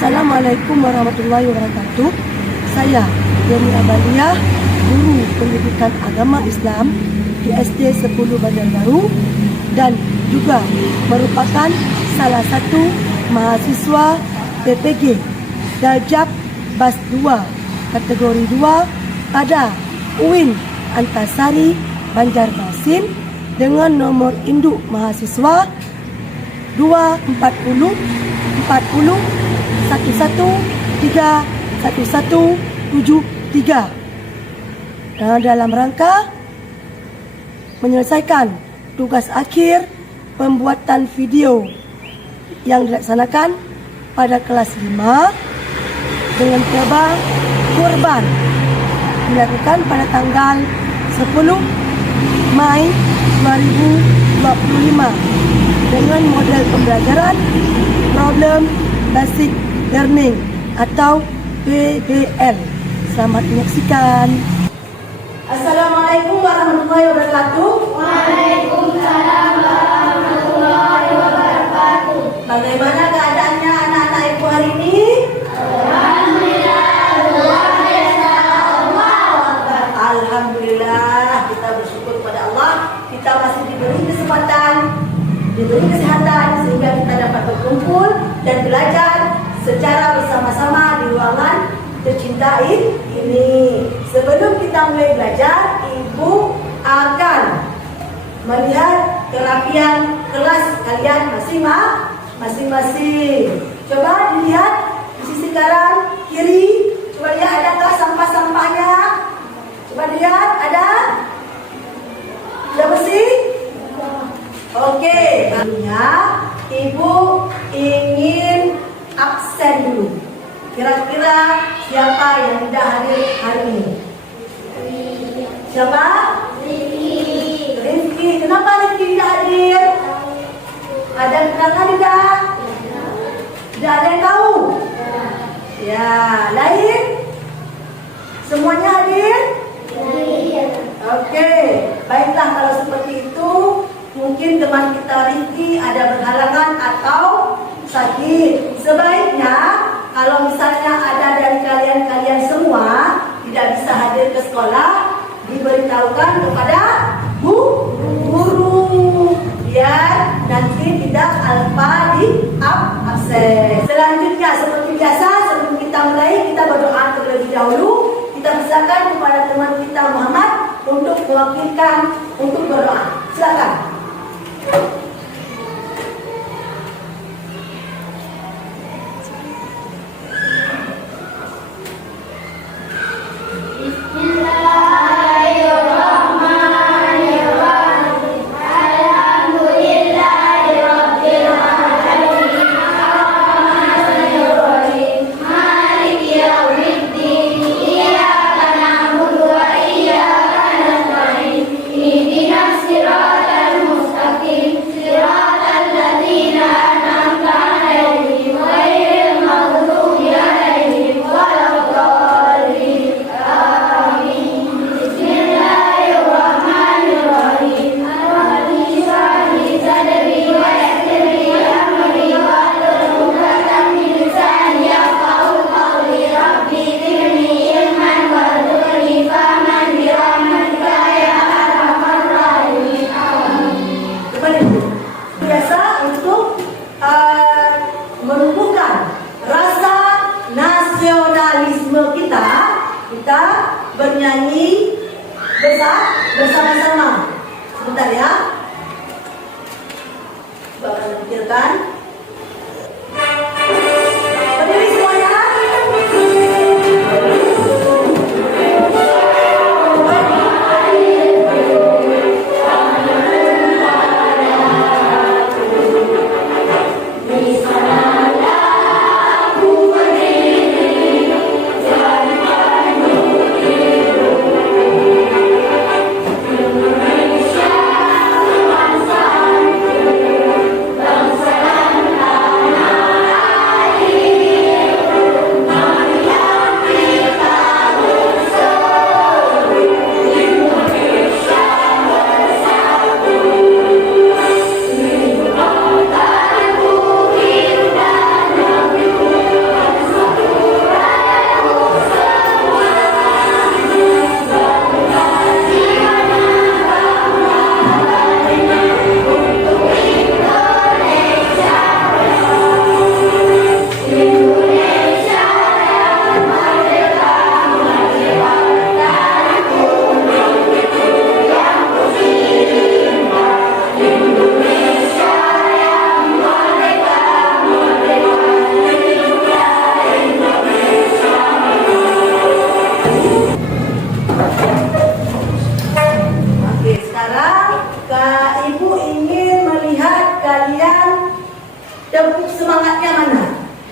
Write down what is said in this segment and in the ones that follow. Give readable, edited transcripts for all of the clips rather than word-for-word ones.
Assalamualaikum warahmatullahi wabarakatuh. Saya Deni Abalia, guru pendidikan agama Islam di SD 10 Banjarbaru dan juga merupakan salah satu mahasiswa PPG Daljab Bas 2 kategori 2 pada UIN Antasari Banjarmasin dengan nomor induk mahasiswa 240 40 1173 dalam rangka menyelesaikan tugas akhir pembuatan video yang dilaksanakan pada kelas 5 dengan tema kurban dilakukan pada tanggal 10 Mei 2025 dengan model pembelajaran Problem Basic Learning atau PBL. Selamat menyaksikan. Assalamualaikum warahmatullahi wabarakatuh. Waalaikumsalam warahmatullahi wabarakatuh. Bagaimana keadaannya anak-anak ibu hari ini? Alhamdulillah, luar biasa. Allahu Akbar. Alhamdulillah, kita bersyukur kepada Allah. Kita masih diberi kesempatan, diberi kesehatan sehingga kita dapat berkumpul dan belajar secara bersama-sama di ruangan tercinta ini. Sebelum kita mulai belajar, ibu akan melihat kerapian kelas kalian masing-masing. Coba dilihat di sisi kanan kiri. Coba lihat adakah sampah-sampahnya. Coba lihat ada. Sudah bersih? Oke, lalunya ibu ingin absen dulu. Kira-kira siapa yang tidak hadir hari ini? Siapa? Rizky. Kenapa Rizky tidak hadir? Ada yang kenal tidak? Tidak ada yang tahu? Ya, lain? Semuanya hadir? Oke, baiklah kalau seperti itu. Mungkin teman kita Rizky ada berhalangan atau sakit. Sebaiknya kalau misalnya ada dari kalian semua tidak bisa hadir ke sekolah, diberitahukan kepada guru biar nanti tidak alpa di absen. Selanjutnya seperti biasa, sebelum kita mulai, kita berdoa terlebih dahulu. Kita persilakan kepada teman kita Muhammad untuk mewakilkan untuk berdoa. Silakan. Kita bernyanyi bersama-sama. Sebentar ya. Coba kalian pikirkan. Berdiri semuanya. Bangsa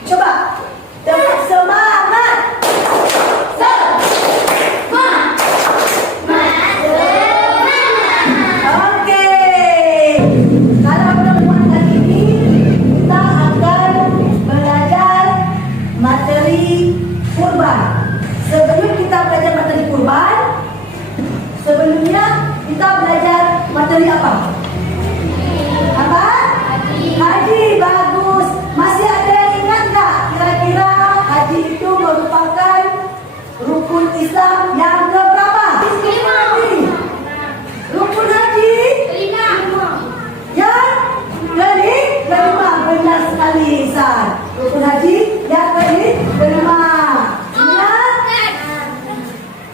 Coba. Semangat. Oke. Kalau pertemuan kali ini kita akan belajar materi kurban. Sebelum kita belajar materi kurban, sebelumnya kita belajar materi apa? Apa? Haji. Bagus. Masih ada yang ingat nggak? Kira-kira haji itu merupakan rukun Islam yang keberapa? Rukun haji yang kelima. Benar sekali, San. Rukun haji yang kelima.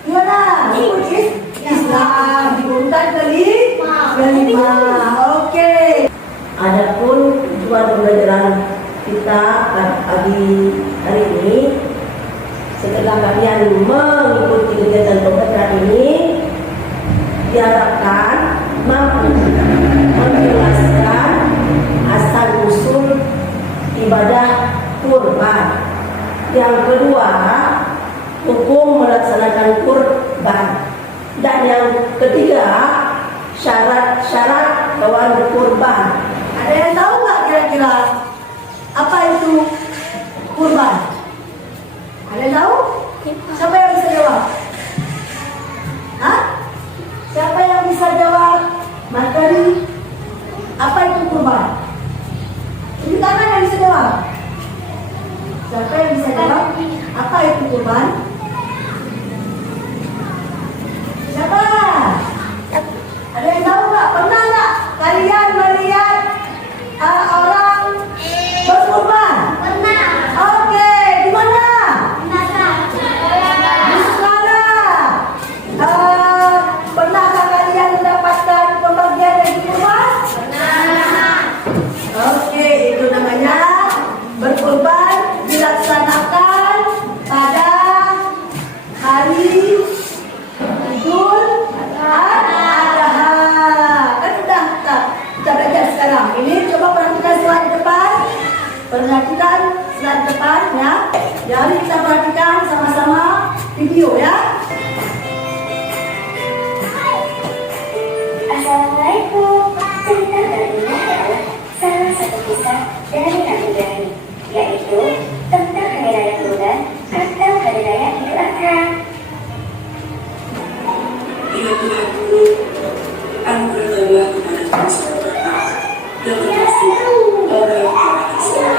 Gimana? Rukun Islam di urutan kelima. Oke. Adapun tujuan pembelajaran kita pagi hari ini, setelah kalian mengikuti kegiatan pembelajaran ini, diharapkan mampu menjelaskan asal usul ibadah kurban. Yang kedua, hukum melaksanakan kurban. Dan yang ketiga, syarat-syarat hewan kurban. Ada yang tahu nggak kira-kira apa itu kurban? Ada yang tahu? Siapa yang bisa jawab? Hah? Siapa yang bisa jawab? Materi apa itu kurban? Ini tangan yang bisa jawab. Siapa yang bisa jawab? Apa itu kurban? Siapa? Ada yang tahu nggak? Pernah nggak kalian melihat orang berkurban? Pernah. Oke, di mana? Pernah. Di sekolah. Pernahkah kalian mendapatkan pembagian dari kurban? Pernah. Oke, itu namanya berkurban dilaksanakan pada hari Idul Adha. Kan udah kita belajar sekarang. Ini coba perhatikan slide depan. Perhatikan slide depan ya. Jadi kita perhatikan sama-sama video ya. Assalamualaikum. Cerita kali ini adalah salah satu kisah dari Nabi Ibrahim, yaitu tentang Hari Raya Kurban atau Hari Raya Idul Adha. Ya Tuhanku, anugerahkanlah kepada kami seorang berkah dan berkasih orang yang berkasih.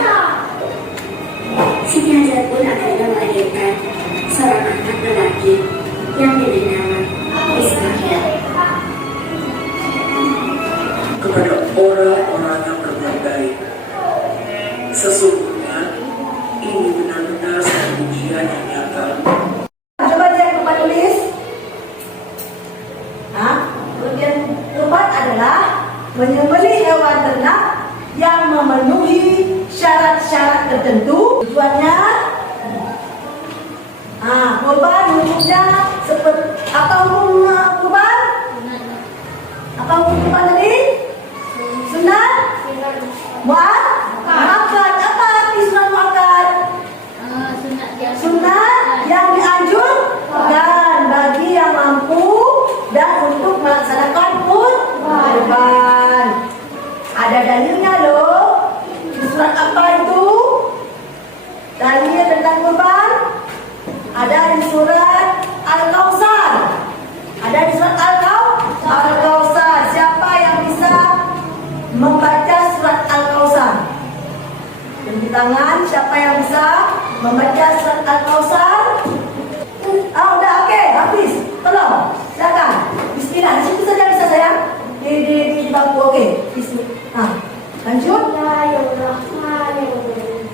Si Hajar pun akhirnya melahirkan seorang anak lelaki yang diberi nama Ismail. Kepada orang-orang yang berbuat baik, sesungguhnya ini benar-benar satu ujian yang nyata. Coba lihat tempat tulis. Kemudian kurban adalah menyembelih hewan ternak yang memenuhi syarat-syarat tertentu. Tujuannya, kurban hukumnya seperti apa hukum kurban? Apa hukum kurban tadi? Sunat? Muakkad. Apa arti sunat muakkad? Sunat yang dianjurkan bagi yang mampu dan untuk melaksanakan kurban. Ada dalilnya loh. Di surat apa itu? Dalilnya tentang kurban ada di surat Al-Kautsar. Ada di surat Al-Kautsar. Siapa yang bisa membaca surat Al-Kautsar? Tunjuk tangan. Siapa yang bisa membaca surat Al-Kautsar? Udah oke, habis. Tolong, silakan. Bismillah. Di situ saja bisa sayang. Di bangku oke. Bismillah. Lanjut. Bismillahirrahmanirrahim.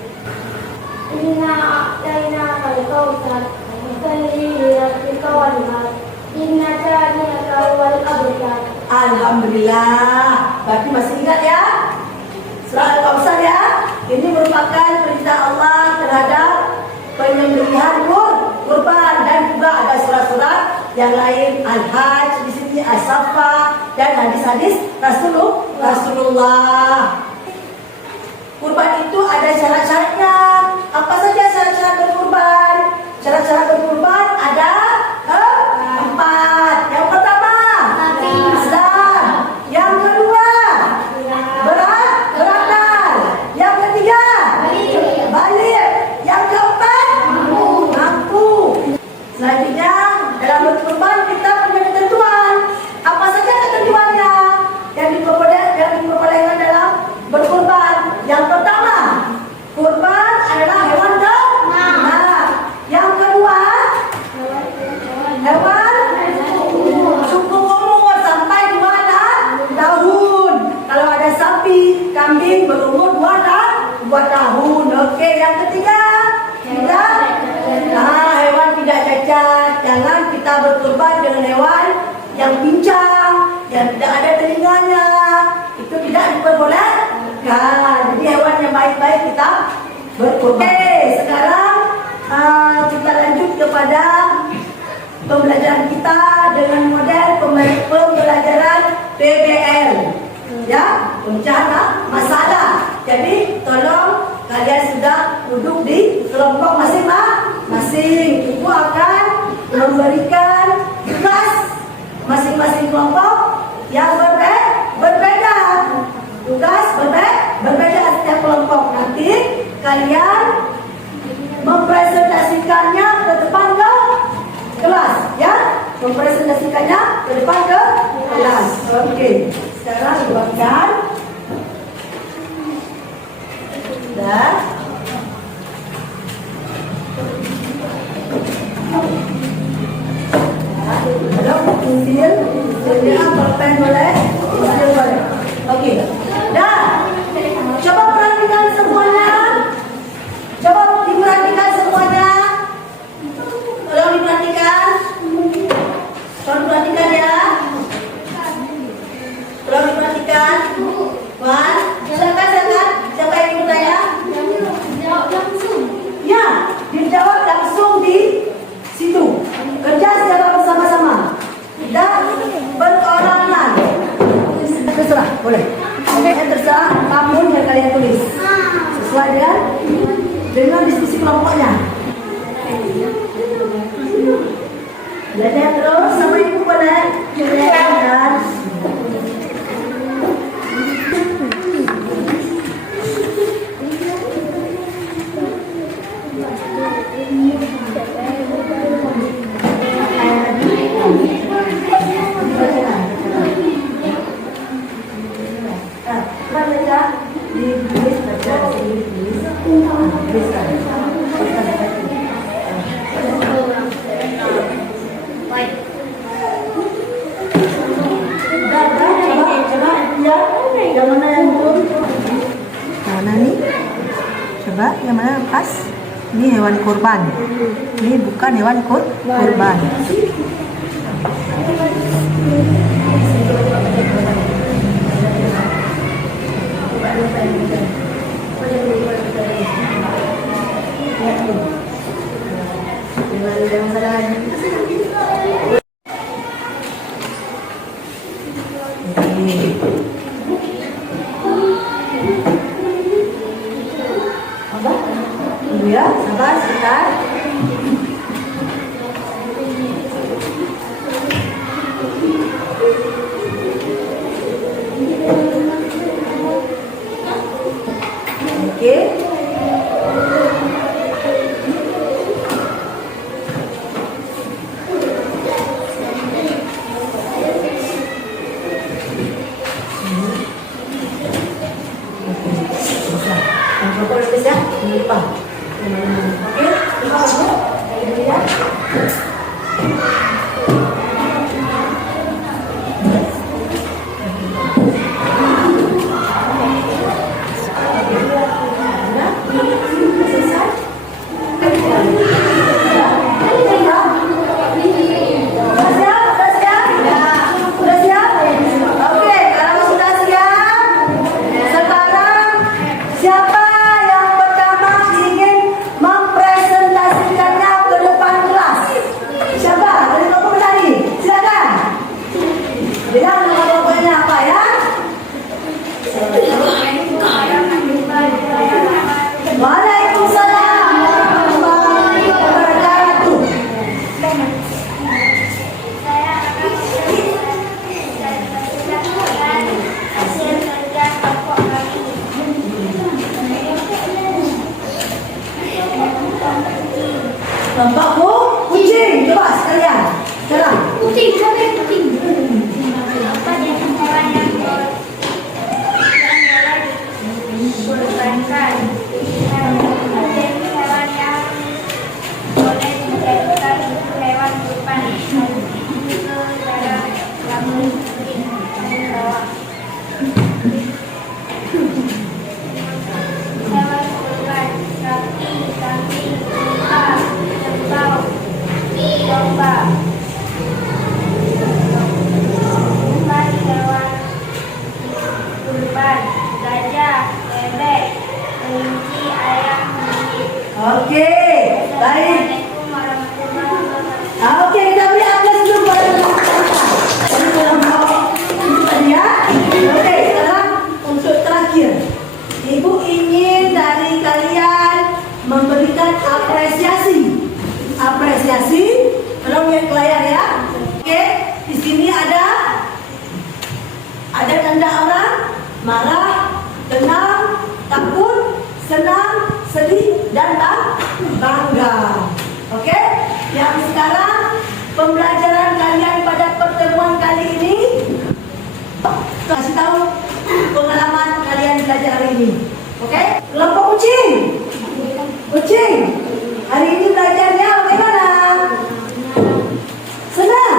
Inna a'tainaka al-kautsar fasalli li rabbika wanhar. Inna shani'aka huwal abtar. Alhamdulillah. Berarti masih ingat ya? Surah Al-Kautsar ya. Ini merupakan perintah Allah terhadap penyembelihan kurban, dan juga ada surat-surat yang lain, Al-Hajj di sini, As-Saffah, dan hadis-hadis Rasulullah. Kurban itu ada syarat-syaratnya. Oke, yang ketiga, hewan tidak cacat. Jangan kita berkorban dengan hewan yang pincang, yang tidak ada telinganya. Itu tidak diperbolehkan. Jadi hewan yang baik-baik kita berkorban. Oke, sekarang kita lanjut kepada pembelajaran kita dengan model pembelajaran PBL. Ya, pemecahan masalah. Jadi tolong kalian sudah duduk di kelompok masing-masing. Ibu akan memberikan tugas masing-masing kelompok yang berbeda. Tugas berbeda setiap kelompok. Nanti kalian mempresentasikannya ke depan ke kelas, ya. Mempresentasikannya ke depan ke kelas. Oke. Sekarang buatkan. Dan ada pensil, pulpen boleh, pensil boleh. Oke. Dan coba perhatikan semuanya. Coba diperhatikan semuanya. Tolong diperhatikan. Tolong diperhatikan ya. Tolong diperhatikan. Wan, silakan. Siapa yang ingin bertanya? Jawab langsung. Ya, dijawab langsung di situ. Kerja secara bersama-sama dan berorangan. Terserah, boleh. Terserah apapun yang kalian tulis. Sesuai dengan diskusi kelompoknya. Belajar terus sama ibu boleh. Dan coba yang mana pas? Ini hewan kurban. Ini bukan hewan kurban. ya, sabar sebentar. Oke. Nampak Bu? Kucing. Coba sekalian. Sekarang. Kucing, siapa yang kucing? Oke, baik. Assalamualaikum warahmatullahi wabarakatuh. Oke, kita beri aplaus dulu pada ya. Oke, sekarang untuk terakhir, Ibu ingin dari kalian memberikan apresiasi. Apresiasi, tolong lihat ke layar ya. Oke, di sini ada tanda orang marah, tenang, takut, senang, sedih, dan bangga. Oke, yang sekarang pembelajaran kalian pada pertemuan kali ini, kasih tahu pengalaman kalian belajar hari ini. Oke, kelompok kucing, hari ini belajarnya bagaimana? Senang.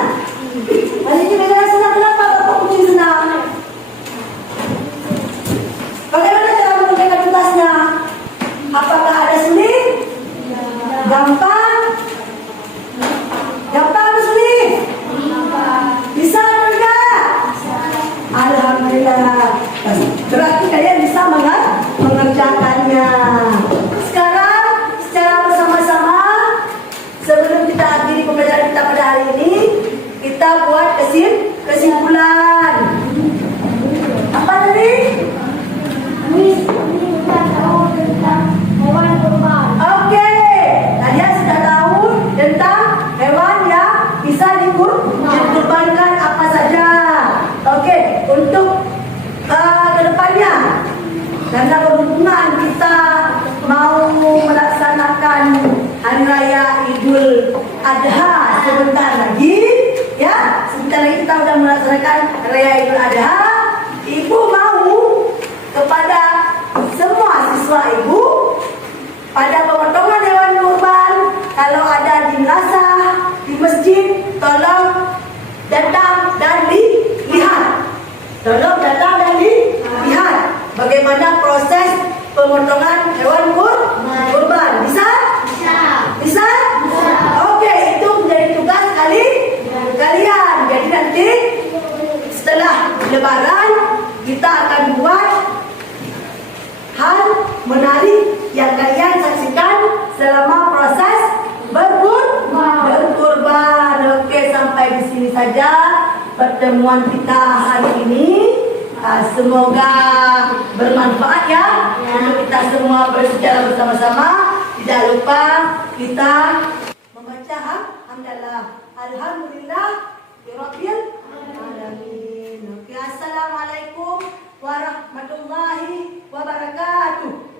Hari ini belajar senang. Kenapa kelompok kucing senang? Bagaimana cara menggunakan tugasnya? Apakah ada sulit? Gampang? Gampang atau sulit? Bisa atau tidak? Alhamdulillah. Berarti kalian bisa mengerjakannya. Sekarang secara bersama-sama, sebelum kita akhiri pembelajaran kita pada hari ini, kita buat kesimpulan. Apa tadi? Kita tahu tentang hewan kurban. Oke, kalian sudah tahu tentang hewan yang bisa dikurbankan apa saja. Oke, untuk kedepannya, karena berhubungan kita mau melaksanakan Hari Raya Idul Adha sebentar lagi, ya, sebentar lagi kita sudah melaksanakan Hari Raya Idul Adha. Ibu mau kepada semua siswa ibu pada pemotongan hewan kurban, kalau ada di madrasah, di masjid, tolong datang dan dilihat. Tolong datang dan dilihat bagaimana proses pemotongan hewan kurban. Bisa? Bisa? Oke, itu menjadi tugas kalian. Jadi nanti setelah Lebaran kita akan buat hal menarik yang kalian saksikan selama proses berkurban. Oke, sampai di sini saja pertemuan kita hari ini. Semoga bermanfaat ya untuk kita semua bersejarah bersama-sama. Tidak lupa kita membaca hamdalah. Alhamdulillah Rabbil alamin. Oke, assalamualaikum warahmatullahi wabarakatuh.